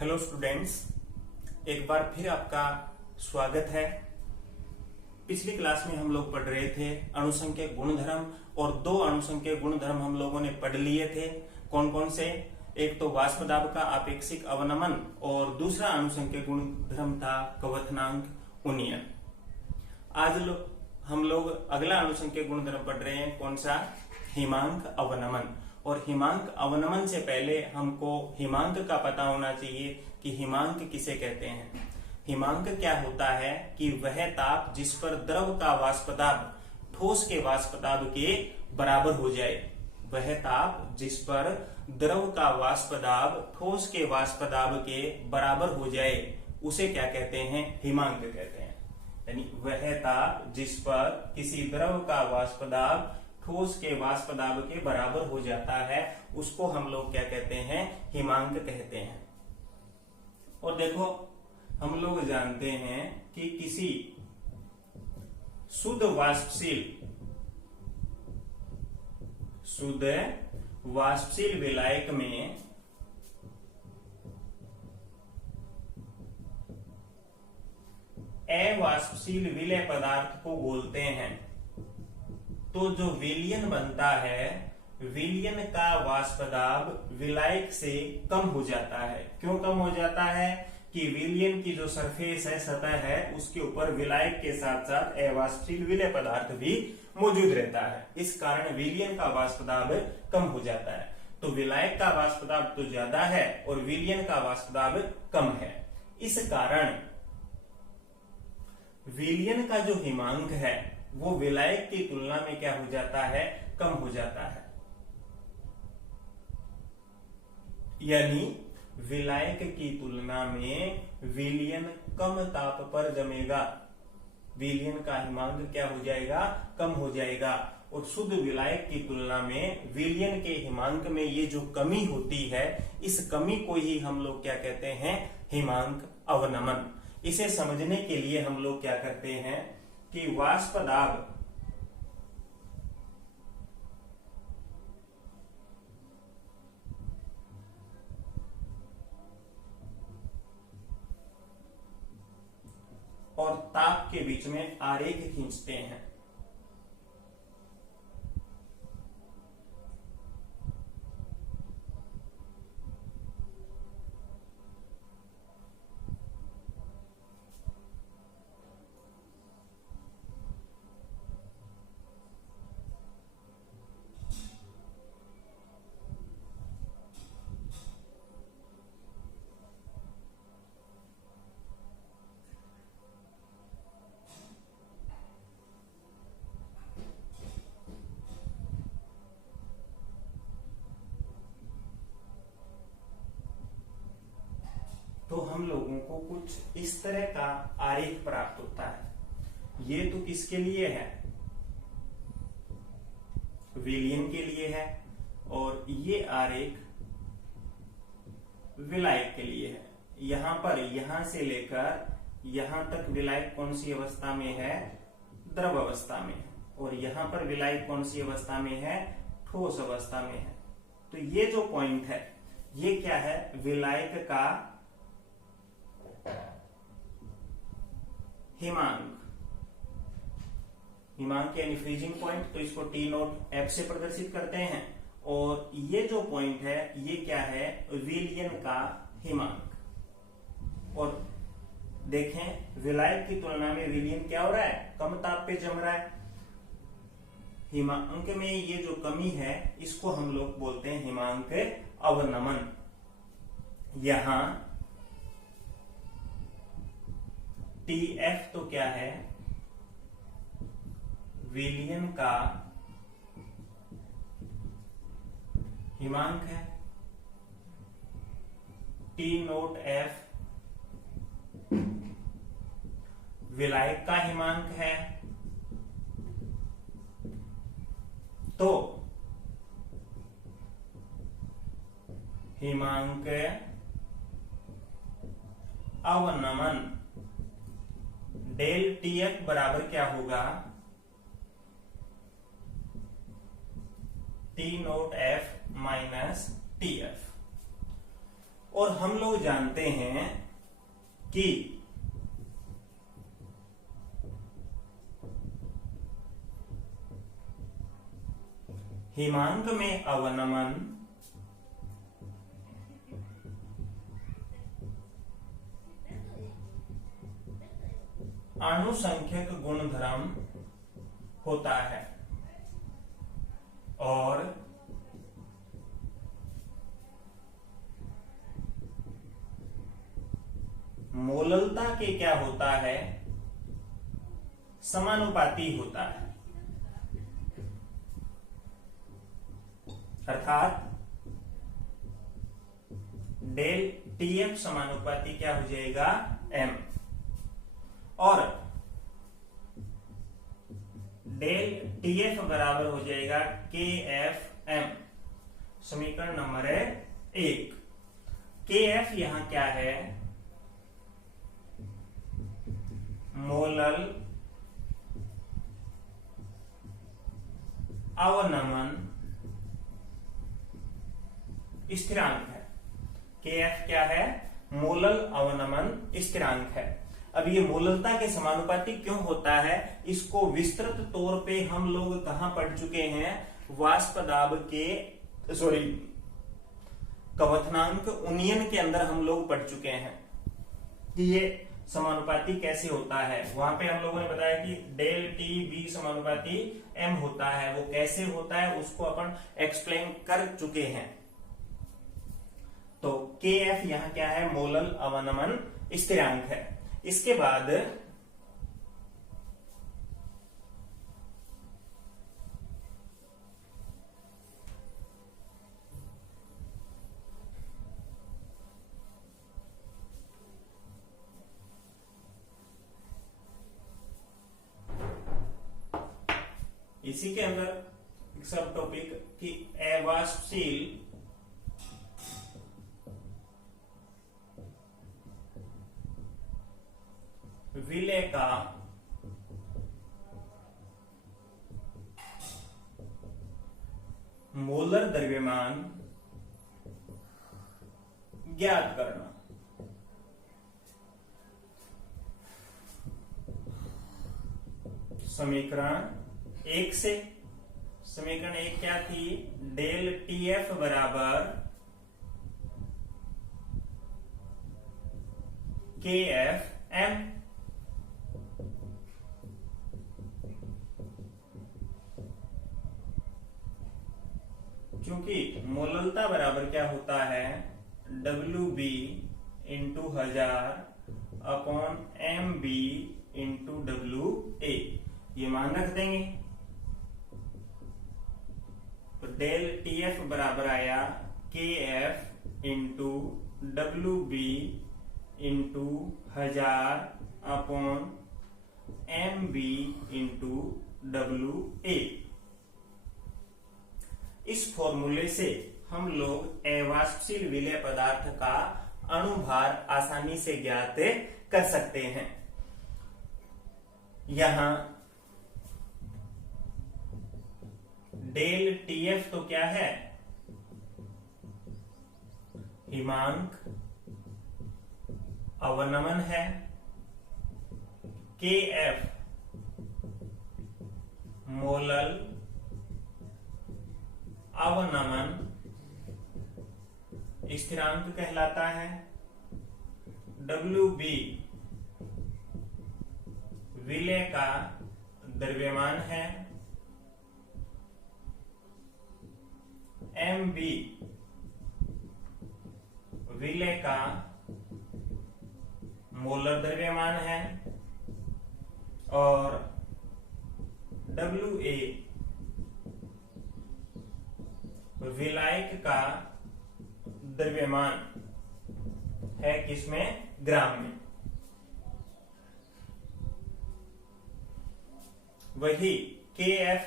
Hello students, एक बार फिर आपका स्वागत है। पिछली क्लास में हम लोग पढ़ रहे थे अणुसंख्यक गुणधर्म और दो अणुसंख्यक गुणधर्म हम लोगों ने पढ़ लिए थे। कौन कौन से? एक तो वाष्प दाब का आपेक्षिक अवनमन और दूसरा अणुसंख्यक गुणधर्म था क्वथनांक उन्नयन। आज हम लोग अगला अणुसंख्यक गुणधर्म पढ़ रहे हैं। कौन सा? हिमांक अवनमन। और हिमांक अवनमन से पहले हमको हिमांक का पता होना चाहिए कि हिमांक किसे कहते हैं। हिमांक क्या होता है कि वह ताप जिस पर द्रव का वाष्प दाब ठोस के वाष्प दाब के बराबर हो जाए। वह ताप जिस पर द्रव का वाष्प दाब ठोस के वाष्प दाब के बराबर हो जाए उसे क्या कहते हैं? हिमांक कहते हैं। यानी वह ताप जिस पर किसी द्रव का वाष्प दाब ठोस के वाष्प दाब के बराबर हो जाता है उसको हम लोग क्या कहते हैं? हिमांक कहते हैं। और देखो, हम लोग जानते हैं कि किसी शुद्ध वाष्पशील विलायक में अवाष्पशील विलेय पदार्थ को घोलते हैं तो जो विलयन बनता है, विलयन का वाष्प दाब विलायक से कम हो जाता है। क्यों कम हो जाता है? कि विलयन की जो सरफेस है, सतह है, उसके ऊपर विलायक के साथ साथ अवाष्पशील विलेय पदार्थ भी मौजूद रहता है। इस कारण विलयन का वाष्प दाब कम हो जाता है। तो विलायक का वाष्प दाब तो ज्यादा है और विलयन का वाष्प दाब कम है। इस कारण विलयन का जो हिमांक है वो विलायक की तुलना में क्या हो जाता है? कम हो जाता है। यानी विलायक की तुलना में विलयन कम ताप पर जमेगा। विलयन का हिमांक क्या हो जाएगा? कम हो जाएगा। और शुद्ध विलायक की तुलना में विलयन के हिमांक में ये जो कमी होती है, इस कमी को ही हम लोग क्या कहते हैं? हिमांक अवनमन। इसे समझने के लिए हम लोग क्या करते हैं कि वाष्प दाब और ताप के बीच में आरेख खींचते हैं। तो हम लोगों को कुछ इस तरह का आरेख प्राप्त होता है। ये तो किसके लिए है? विलयन के लिए है। और ये आरेख विलायक के लिए है। यहां पर यहां से लेकर यहां तक विलायक कौन सी अवस्था में है? द्रव अवस्था में है। और यहां पर विलायक कौन सी अवस्था में है? ठोस अवस्था में है। तो ये जो पॉइंट है ये क्या है? विलायक का हिमांक यानी फ्रीजिंग पॉइंट। तो इसको टी नोट एफ से प्रदर्शित करते हैं। और ये जो पॉइंट है ये क्या है? विलयन का हिमांक। और देखें, विलायक की तुलना में विलयन क्या हो रहा है? कम ताप पे जम रहा है। हिमांक में ये जो कमी है इसको हम लोग बोलते हैं हिमांक अवनमन। यहां टीएफ तो क्या है? विलयन का हिमांक है। टी नोट एफ विलायक का हिमांक है। तो हिमांक अवनमन डेल टीएफ बराबर क्या होगा? T note F minus TF. और हम लोग जानते हैं कि हिमांक में अवनमन आनुसंख्यक गुणधर्म होता है और मोललता के क्या होता है, समानुपाती होता है। अर्थात डेल टीएफ समानुपाती क्या हो जाएगा, एम, और डेल टीएफ बराबर हो जाएगा के एफ एम। समीकरण नंबर 1। के एफ यहां क्या है, मोलल अवनमन स्थिरांक है। के एफ क्या है, मोलल अवनमन स्थिरांक है। अब ये मोललता के समानुपाती क्यों होता है, इसको विस्तृत तौर पे हम लोग कहां पढ़ चुके हैं, वाष्प दाब के क्वथनांक उन्नयन के अंदर हम लोग पढ़ चुके हैं कि ये समानुपाती कैसे होता है। वहां पे हम लोगों ने बताया कि डेल टी बी समानुपाती एम होता है, वो कैसे होता है उसको अपन एक्सप्लेन कर चुके हैं। तो के एफ यहां क्या है, मोलल अवनमन स्थिरांक है। इसके बाद इसी के अंदर एक सब टॉपिक कि अवाष्पशील विलय का मोलर द्रव्यमान ज्ञात करना। समीकरण 1 से, समीकरण 1 क्या थी, डेल टीएफ बराबर के एफ एम। क्योंकि मोललता बराबर क्या होता है, WB into 1000 upon MB into WA। ये मान रख देंगे तो डेल TF बराबर आया KF into WB into 1000 upon MB into WA। इस फॉर्मूले से हम लोग अवाष्पशील विलय पदार्थ का अणुभार आसानी से ज्ञात कर सकते हैं। यहां डेल टीएफ तो क्या है, हिमांक अवनमन है, के एफ मोलल अवनमन स्थिरांक कहलाता है, WB विलय का द्रव्यमान है, MB विलय का मोलर द्रव्यमान है और WA विलायक का द्रव्यमान है, किसमें, ग्राम में। वही KF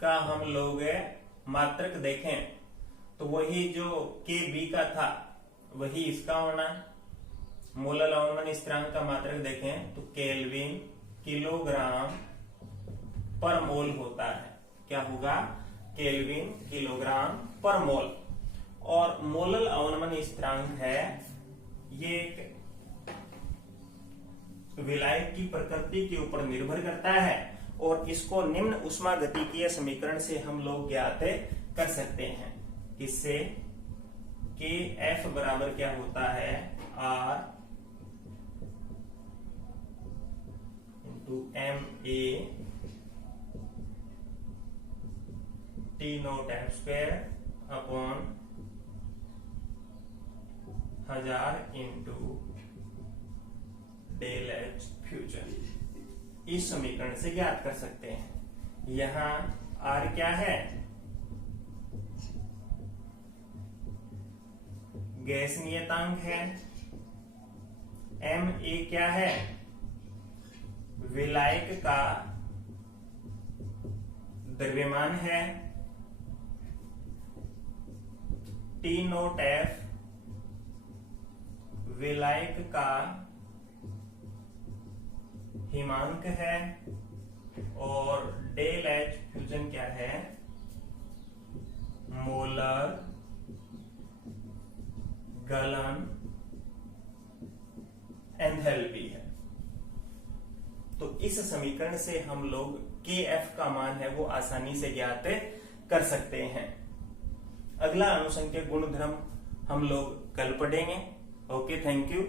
का हम लोग मात्रक देखें तो वही जो KB का था वही इसका होना। मोलल अवनमन स्थिरांक का मात्रक देखें तो केल्विन किलोग्राम पर मोल होता है। क्या होगा, केल्विन किलोग्राम पर मोल। और मोलल अवनमन स्थिरांक है ये एक विलायक की प्रकृति के ऊपर निर्भर करता है और इसको निम्न ऊष्मागतिकीय समीकरण से हम लोग ज्ञात कर सकते हैं। किससे? के एफ बराबर क्या होता है? R into M A T naught F square upon 1000 into del H fusion. इस समीकरण से ज्ञात कर सकते हैं। यहां आर क्या है? गैस नियतांक है। एम ए क्या है? विलायक का द्रव्यमान है। टी नोट एफ विलायक का हिमांक है और डेल एच फ्यूजन क्या है? मोलर गलन एंथैल्पी है। तो इस समीकरण से हम लोग के एफ का मान है वो आसानी से ज्ञात कर सकते हैं। अगला अनुसंख्यक गुणधर्म हम लोग कल पढ़ेंगे। Okay, thank you.